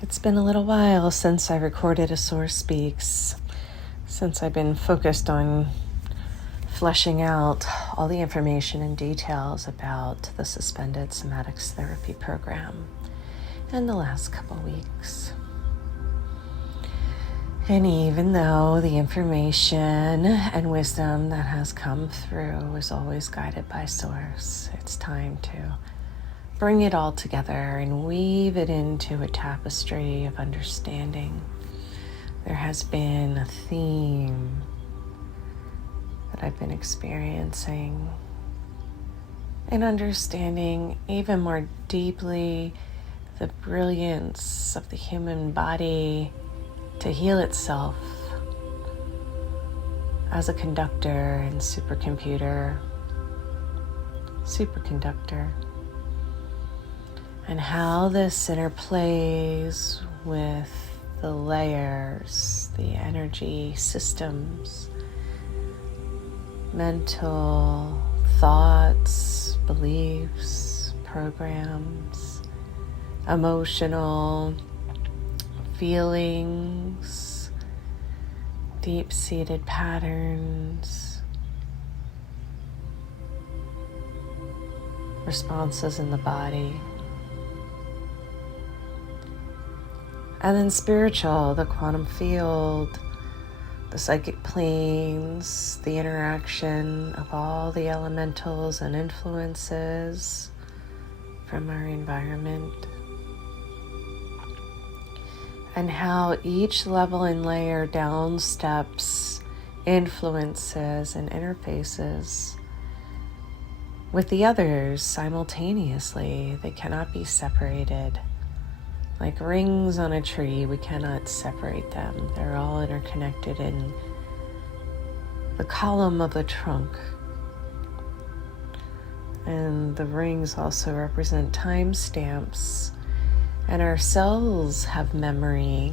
It's been a little while since I recorded A Source Speaks, since I've been focused on fleshing out all the information and details about the suspended somatics therapy program in the last couple weeks. And even though the information and wisdom that has come through is always guided by Source, it's time to bring it all together and weave it into a tapestry of understanding. There has been a theme that I've been experiencing and understanding even more deeply the brilliance of the human body to heal itself as a conductor and superconductor, and how this interplays with the layers, the energy systems, mental thoughts, beliefs, programs, emotional feelings, deep-seated patterns, responses in the body. And then spiritual, the quantum field, the psychic planes, the interaction of all the elementals and influences from our environment, and how each level and layer down steps influences and interfaces with the others simultaneously. They cannot be separated. Like rings on a tree, we cannot separate them. They're all interconnected in the column of the trunk. And the rings also represent timestamps. And our cells have memory.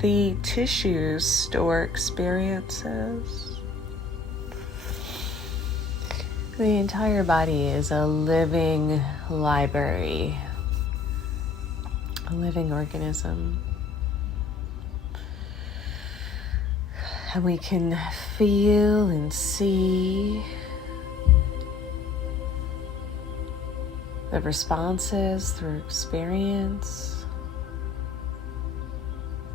The tissues store experiences. The entire body is a living library, a living organism. And we can feel and see the responses through experience,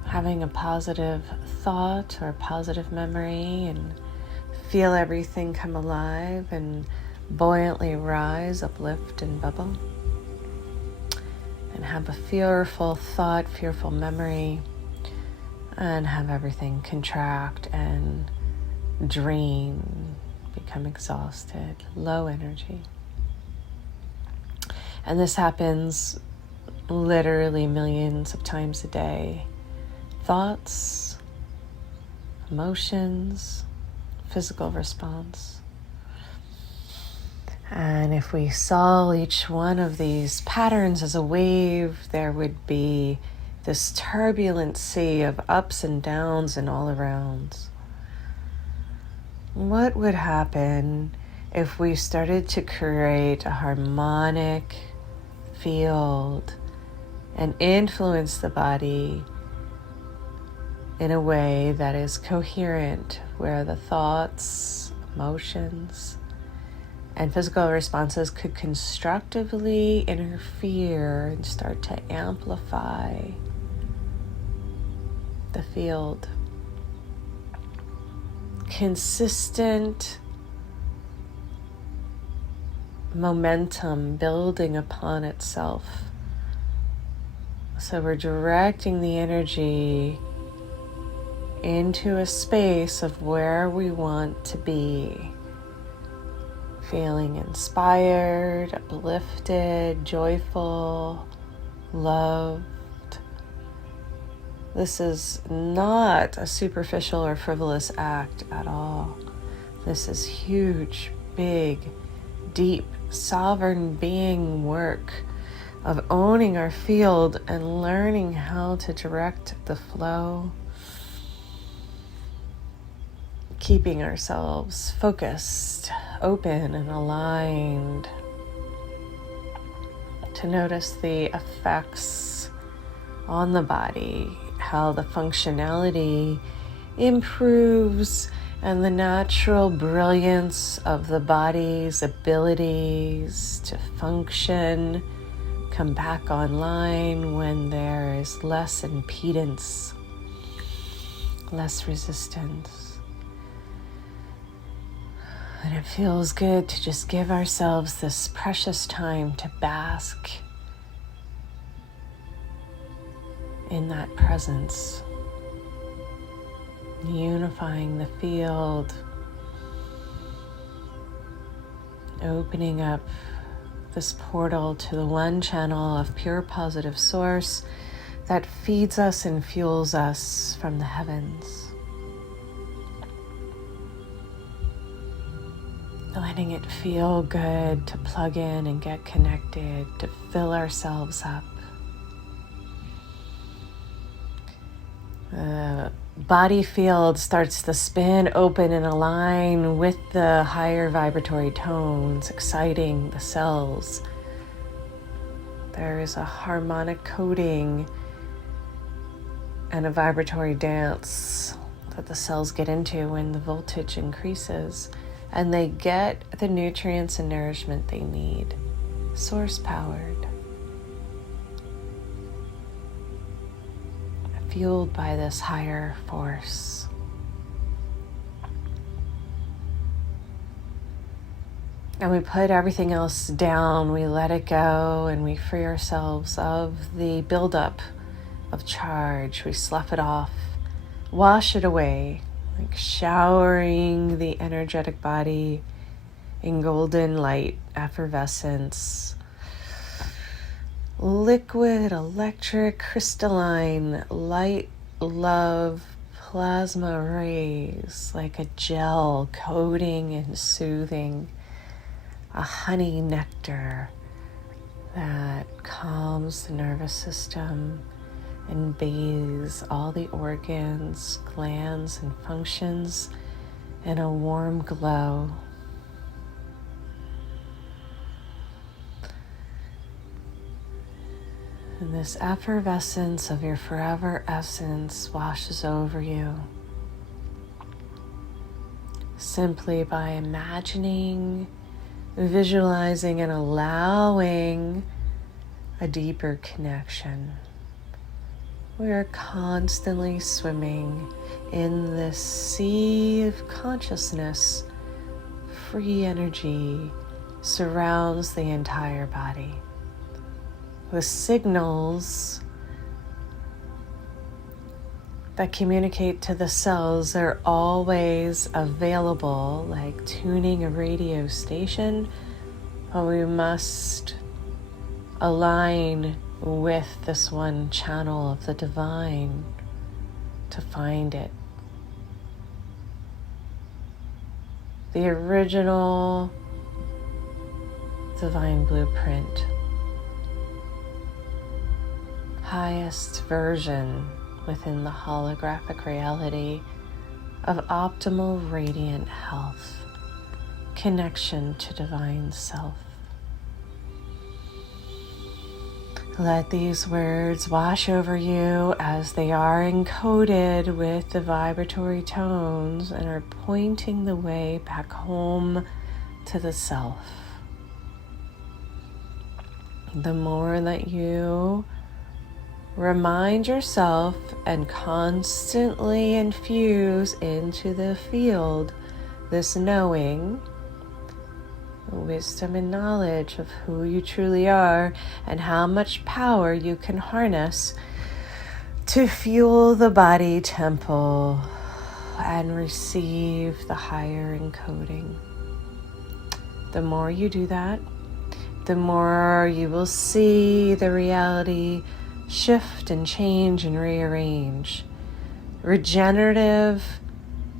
having a positive thought or positive memory, and feel everything come alive and buoyantly rise, uplift, and bubble. And have a fearful thought, fearful memory, and have everything contract and drain, become exhausted, low energy. And this happens literally millions of times a day. Thoughts, emotions, physical response. And if we saw each one of these patterns as a wave, there would be this turbulent sea of ups and downs and all arounds. What would happen if we started to create a harmonic field and influence the body in a way that is coherent, where the thoughts, emotions, and physical responses could constructively interfere and start to amplify the field? Consistent momentum building upon itself. So we're directing the energy into a space of where we want to be. Feeling inspired, uplifted, joyful, loved. This is not a superficial or frivolous act at all. This is huge, big, deep, sovereign being work of owning our field and learning how to direct the flow, keeping ourselves focused, open, and aligned to notice the effects on the body, how the functionality improves and the natural brilliance of the body's abilities to function come back online when there is less impedance, less resistance. And it feels good to just give ourselves this precious time to bask in that presence, unifying the field, opening up this portal to the one channel of pure positive source that feeds us and fuels us from the heavens. Letting it feel good to plug in and get connected, to fill ourselves up. The body field starts to spin open and align with the higher vibratory tones, exciting the cells. There is a harmonic coding and a vibratory dance that the cells get into when the voltage increases, and they get the nutrients and nourishment they need, source-powered, fueled by this higher force. And we put everything else down, we let it go, and we free ourselves of the buildup of charge. We slough it off, wash it away, like showering the energetic body in golden light, effervescence, liquid, electric, crystalline, light, love, plasma rays, like a gel coating and soothing, a honey nectar that calms the nervous system and bathes all the organs, glands, and functions in a warm glow. And this effervescence of your forever essence washes over you simply by imagining, visualizing, and allowing a deeper connection. We are constantly swimming in this sea of consciousness. Free energy surrounds the entire body. The signals that communicate to the cells are always available, like tuning a radio station, but we must align with this one channel of the divine to find it. The original divine blueprint, highest version within the holographic reality of optimal radiant health, connection to divine self. Let these words wash over you as they are encoded with the vibratory tones and are pointing the way back home to the self. The more that you remind yourself and constantly infuse into the field this knowing, wisdom and knowledge of who you truly are and how much power you can harness to fuel the body temple and receive the higher encoding. The more you do that, the more you will see the reality shift and change and rearrange. Regenerative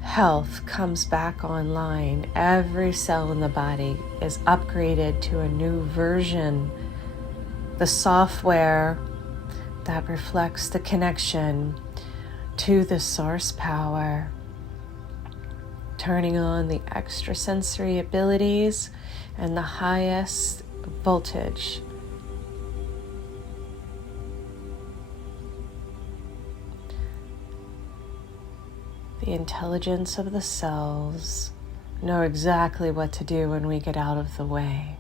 health comes back online. Every cell in the body is upgraded to a new version. The software that reflects the connection to the source power, turning on the extrasensory abilities and the highest voltage The intelligence of the cells know exactly what to do when we get out of the way.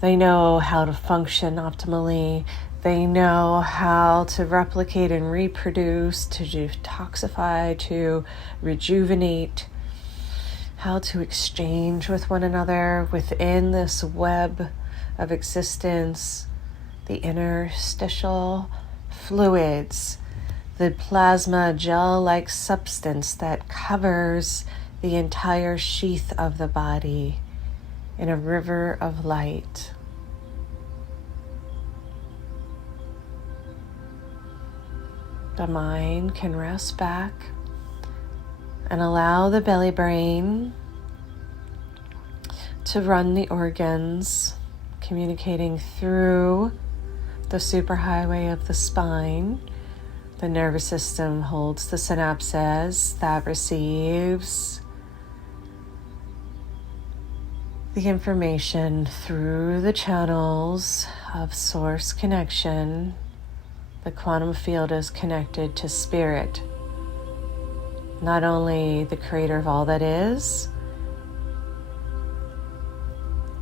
They know how to function optimally. They know how to replicate and reproduce, to detoxify, to rejuvenate, how to exchange with one another within this web of existence, the interstitial fluids, the plasma gel-like substance that covers the entire sheath of the body in a river of light. The mind can rest back and allow the belly brain to run the organs, communicating through the superhighway of the spine. The nervous system holds the synapses that receives the information through the channels of source connection. The quantum field is connected to spirit, not only the creator of all that is,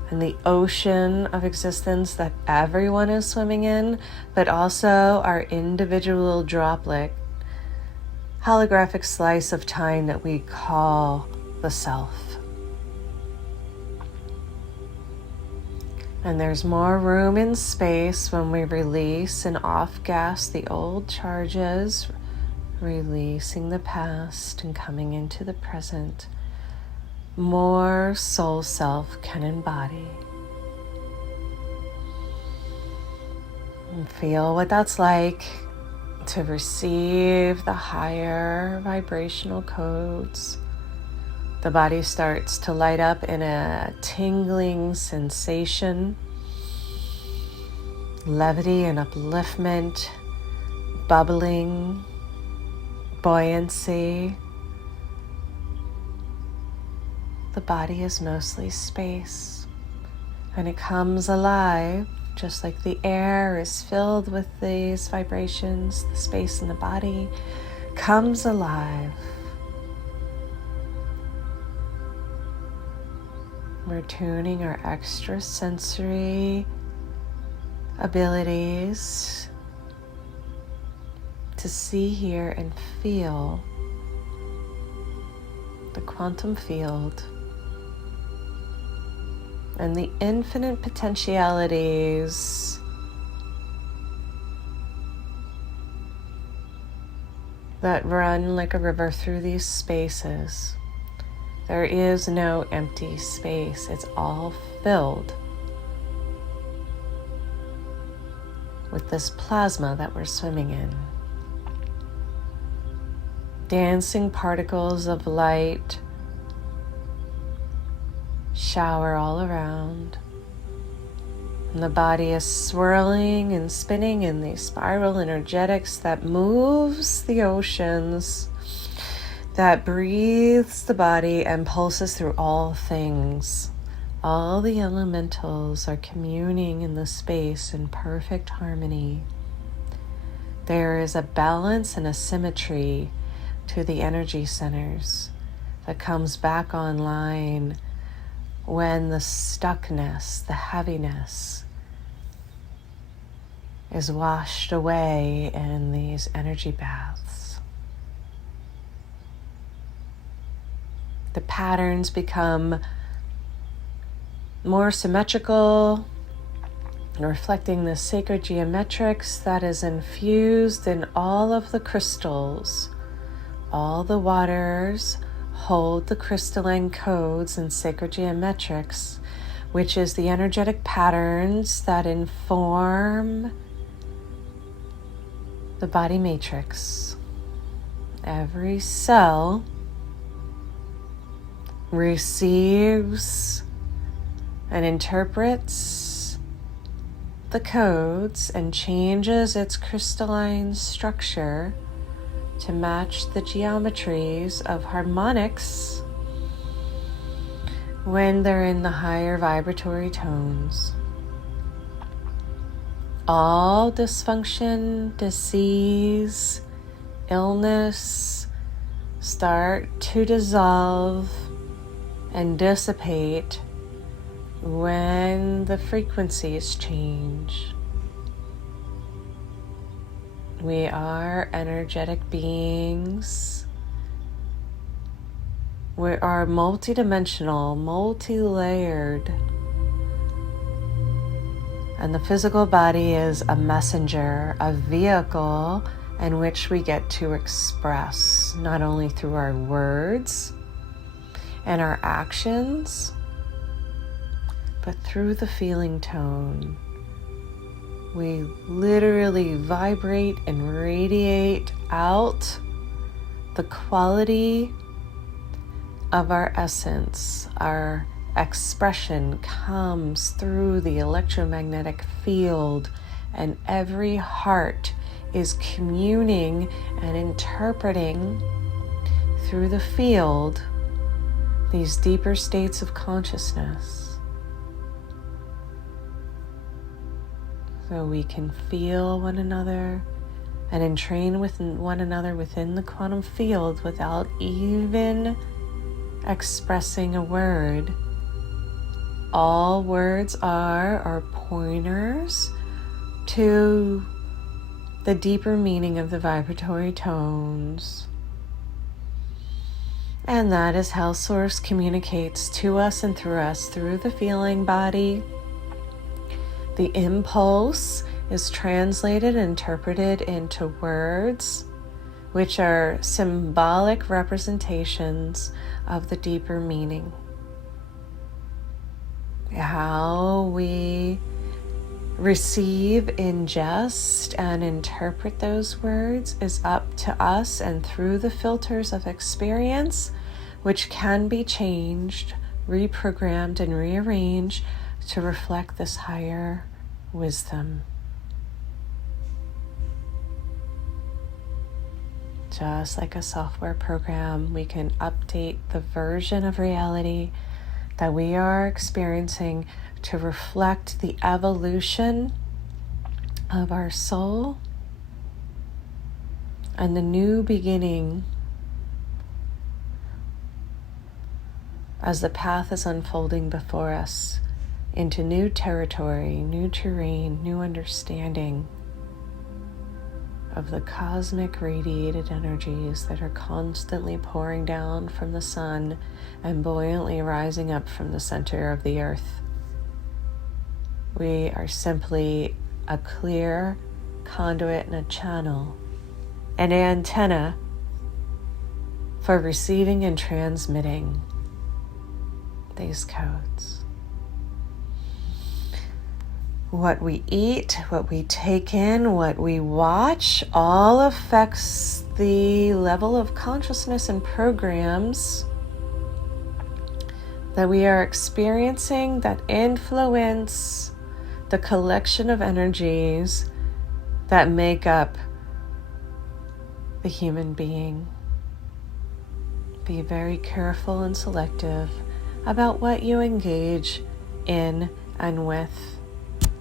and the ocean of existence that everyone is swimming in, but also our individual droplet, holographic slice of time that we call the self. And there's more room and space when we release and off-gas the old charges, releasing the past and coming into the present. More soul self can embody. And feel what that's like to receive the higher vibrational codes. The body starts to light up in a tingling sensation, levity and upliftment, bubbling, buoyancy. The body is mostly space, and it comes alive just like the air is filled with these vibrations. The space in the body comes alive. We're tuning our extrasensory abilities to see, hear, and feel the quantum field and the infinite potentialities that run like a river through these spaces. There is no empty space. It's all filled with this plasma that we're swimming in. Dancing particles of light shower all around. And the body is swirling and spinning in these spiral energetics that moves the oceans, that breathes the body and pulses through all things. All the elementals are communing in the space in perfect harmony. There is a balance and a symmetry to the energy centers that comes back online when the stuckness, the heaviness is washed away in these energy baths. The patterns become more symmetrical, reflecting the sacred geometrics that is infused in all of the crystals. All the waters hold the crystalline codes and sacred geometrics, which is the energetic patterns that inform the body matrix. Every cell receives and interprets the codes and changes its crystalline structure to match the geometries of harmonics when they're in the higher vibratory tones. All dysfunction, disease, illness, start to dissolve and dissipate when the frequencies change. We are energetic beings. We are multidimensional, multi-layered. And the physical body is a messenger, a vehicle in which we get to express, not only through our words and our actions, but through the feeling tone. We literally vibrate and radiate out the quality of our essence. Our expression comes through the electromagnetic field, and every heart is communing and interpreting through the field these deeper states of consciousness. So we can feel one another and entrain with one another within the quantum field without even expressing a word. All words are pointers to the deeper meaning of the vibratory tones. And that is how Source communicates to us and through us, through the feeling body. The impulse is translated and interpreted into words, which are symbolic representations of the deeper meaning. How we receive, ingest, and interpret those words is up to us and through the filters of experience, which can be changed, reprogrammed, and rearranged to reflect this higher wisdom. Just like a software program, we can update the version of reality that we are experiencing to reflect the evolution of our soul and the new beginning as the path is unfolding before us into new territory, new terrain, new understanding of the cosmic radiated energies that are constantly pouring down from the sun and buoyantly rising up from the center of the earth. We are simply a clear conduit and a channel, an antenna for receiving and transmitting these codes. What we eat, what we take in, what we watch, all affects the level of consciousness and programs that we are experiencing that influence the collection of energies that make up the human being. Be very careful and selective about what you engage in and with.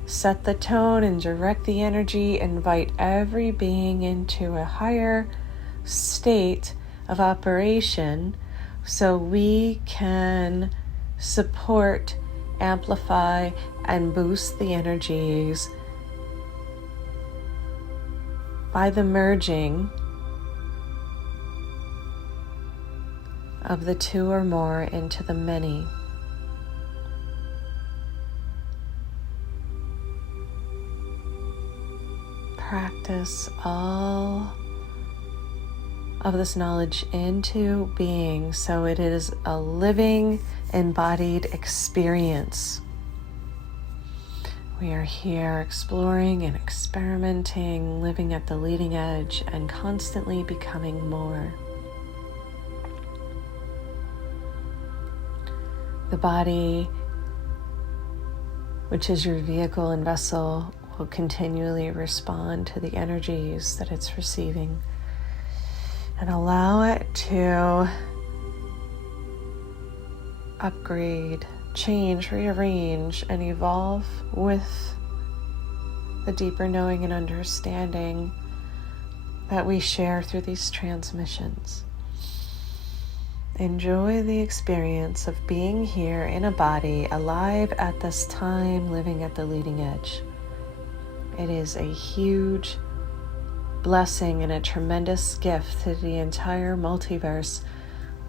Set the tone and direct the energy. Invite every being into a higher state of operation so we can support, amplify, and boost the energies by the merging of the two or more into the many. Practice all of this knowledge into being so it is a living, embodied experience. We are here exploring and experimenting, living at the leading edge, and constantly becoming more. The body, which is your vehicle and vessel, will continually respond to the energies that it's receiving and allow it to upgrade, change, rearrange, and evolve with the deeper knowing and understanding that we share through these transmissions. Enjoy the experience of being here in a body, alive at this time, living at the leading edge. It is a huge blessing and a tremendous gift to the entire multiverse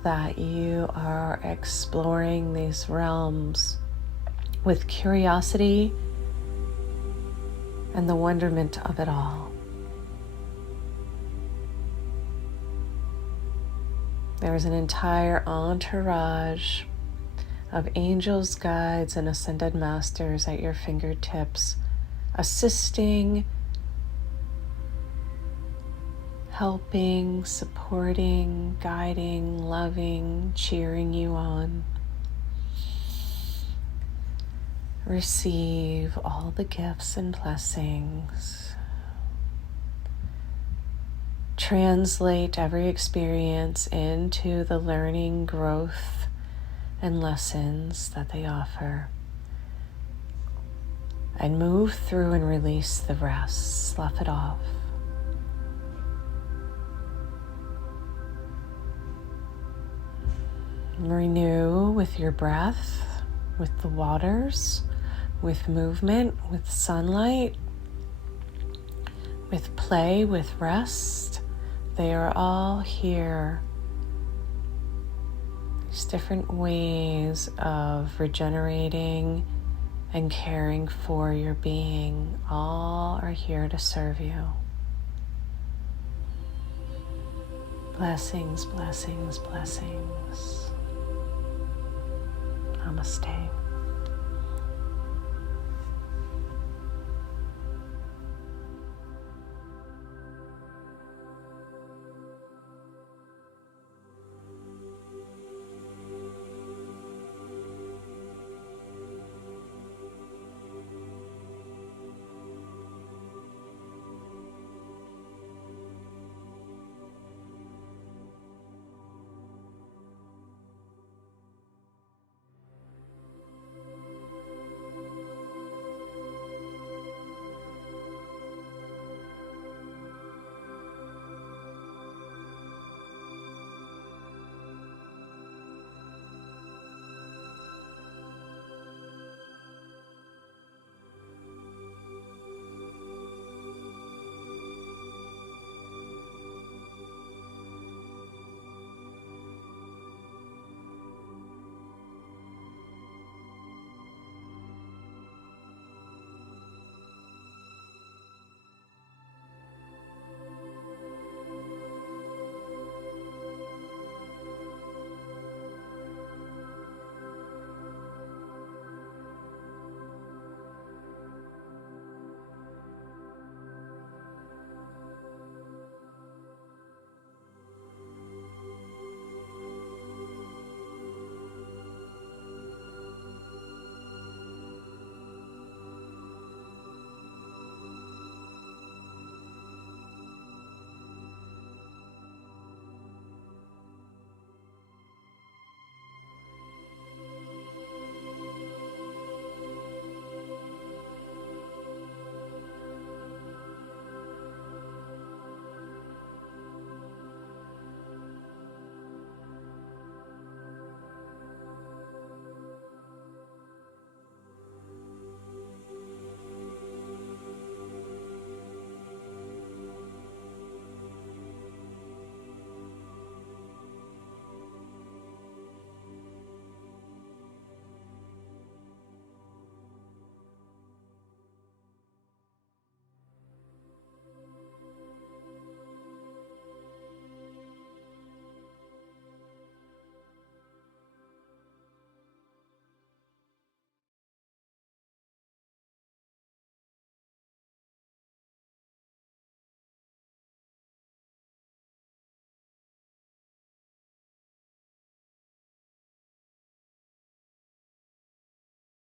that you are exploring these realms with curiosity and the wonderment of it all. There is an entire entourage of angels, guides, and ascended masters at your fingertips, assisting, helping, supporting, guiding, loving, cheering you on. Receive all the gifts and blessings. Translate every experience into the learning, growth, and lessons that they offer. And move through and release the rest. Slough it off. Renew with your breath, with the waters, with movement, with sunlight, with play, with rest. They are all here. These different ways of regenerating and caring for your being, all are here to serve you. Blessings, blessings, blessings. Namaste.